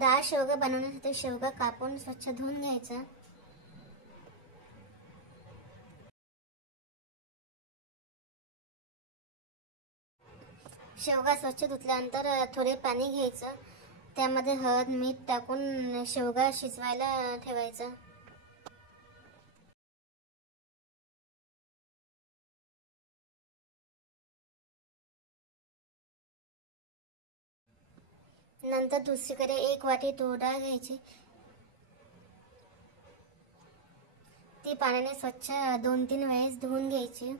डाळ शेवगा बनवण्यासाठी शेवगा कापून स्वच्छ धुवून घ्यायचा। शेवगा स्वच्छ धुतल्यानंतर थोडे पाणी घ्यायचं, त्यामध्ये हळद मीठ टाकून शेवगा शिजवायला ठेवायचा। नंतर दुसरीकडे एक वाटी तूर डाळ घ्यायची, ती पाण्याने स्वच्छ 2-3 वेळेस धुवून घ्यायची।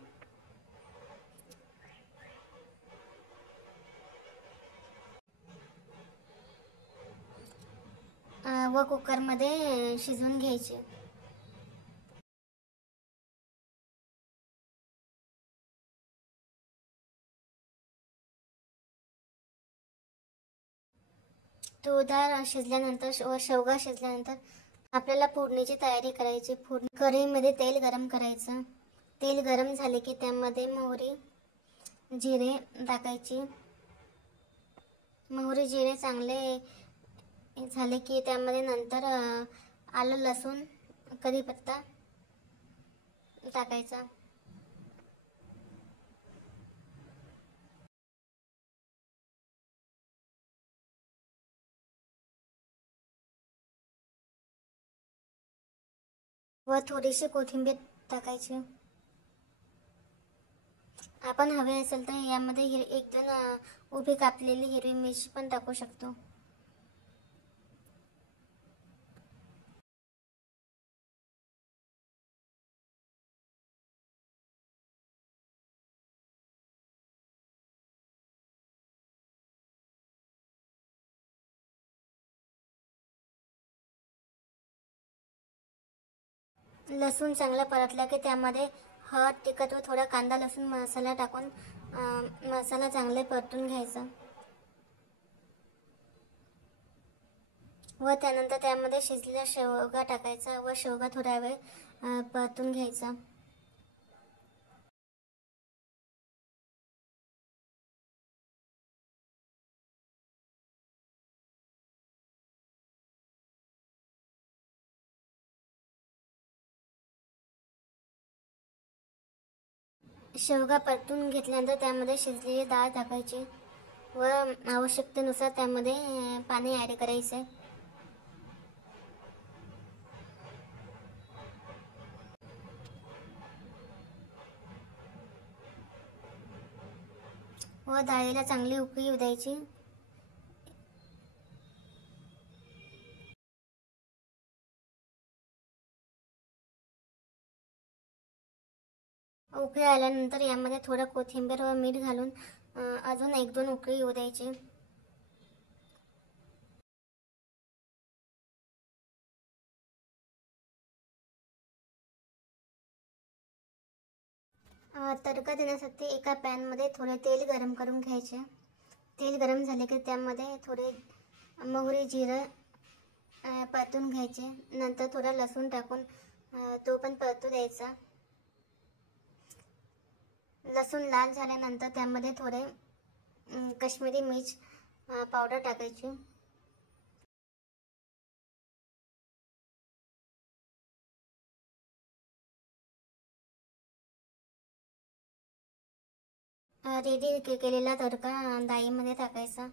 व कुकरमध्ये शिजवून घ्यायची। तूर डाळ शिजल्यानंतर व शेवगा शिजल्यानंतर आपल्याला फोडणीची तयारी करायची। कढईमध्ये तेल गरम करायचं। तेल गरम झाले की त्यामध्ये मोहरी जिरे टाकायची। मोहरी जिरे चांगले झाले की त्यामध्ये नंतर आलं लसूण कढीपत्ता टाकायचा। व थोडीशी कोथिंबीर टाकायची। आपण हवे असेल तर यामध्ये 1-2 उभी कापलेली हिरवी मिरची पण टाकू शकतो। लसूण चांगला परतला की त्यामध्ये हळद तिखट व थोडा कांदा लसूण मसाला टाकून मसाला चांगले परतून घ्यायचा व त्यानंतर त्यामध्ये शिजलेला शेवगा टाकायचा व शेवगा थोडा वेळ परतून घ्यायचा। शेवगा परतून घेतल्यानंतर त्यामध्ये शिजलेली डाळ टाकायची व आवश्यकतेनुसार त्यामध्ये पाणी ॲड करायचे। व डाळीला चांगली उकळी येऊ द्यायची। उकळी आल्यानंतर यामध्ये थोडं कोथिंबीर व मीठ घालून अजून 1-2 उकळी येऊ द्यायची। तडका देण्यासाठी एका पॅनमध्ये थोडे तेल गरम करून घ्यायचे। तेल गरम झाले की त्यामध्ये थोडे मोहरी जिरं परतून घ्यायचे। नंतर थोडा लसूण टाकून तो पण परतू द्यायचा। लसूण लाल झाल्यानंतर त्यामध्ये थोडे काश्मीरी मिर्च पावडर टाकायची। रेडी केलेला तडका डाळीमध्ये टाकायचा।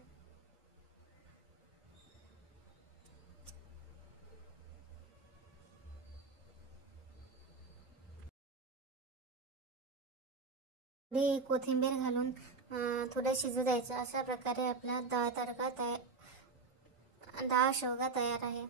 थोडी कोथिंबीर घालून थोडं शिजू द्यायचं। अशा प्रकारे आपला डाळ शेवगा तयार आहे।